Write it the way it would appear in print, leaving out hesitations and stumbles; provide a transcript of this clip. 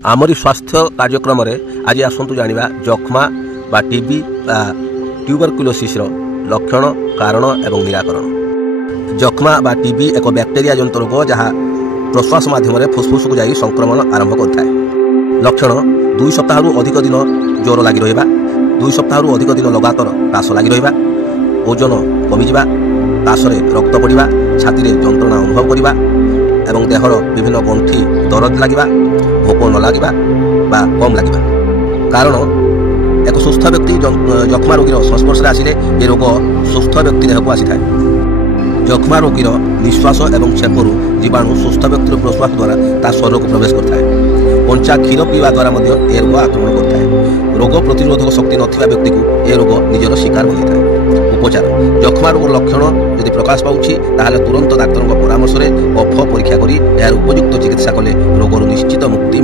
आमरी स्वास्थ्य कार्यक्रम आज आसतु जाना जक्ष्मा बा टीबी ट्यूबरकुलोसिस लक्षण कारण एवं निराकरण। जक्ष्मा बा टीबी एक बैक्टेरिया जनित रोग जहाँ प्रश्वास माध्यम फुसफुस को जाई संक्रमण आरंभ करता है। लक्षण 2 सप्ताह अधिक दिन ज्वर लगी रहा, 2 सप्ताह अधिक दिन लगातार काश लगी रहा, ओजन कमिजा, काशरे रक्त पड़ा, छाती में जंत्रणा अनुभव करवा एवं देहर विभिन्न गंठी दरद लगे, भोक न लगे कम लगे। कारण एक सुस्थ व्यक्ति जक्ष्मा रोगीर संस्पर्श आसिले ये रोग सुस्थ व्यक्ति देह को आसी था। जक्ष्मा रोगीर निश्वास एवं छेपरू जीवाणु सुस्थ व्यक्तिर प्रश्वास द्वारा ता शरीर को प्रवेश करता है। कंचा क्षीर पीवा द्वारा यह रोग आक्रमण करता है। रोग प्रतिरोधक शक्ति नथिबा व्यक्ति को यह रोग निजर शिकार बनी था। उपचार जक्ष्मा रोग लक्षण यदि प्रकाश पाउछि ताहाले तुरंत डाक्तर परामर्श कफ परीक्षा करी यार उपयुक्त चिकित्सा कले रोगर निश्चित मुक्ति।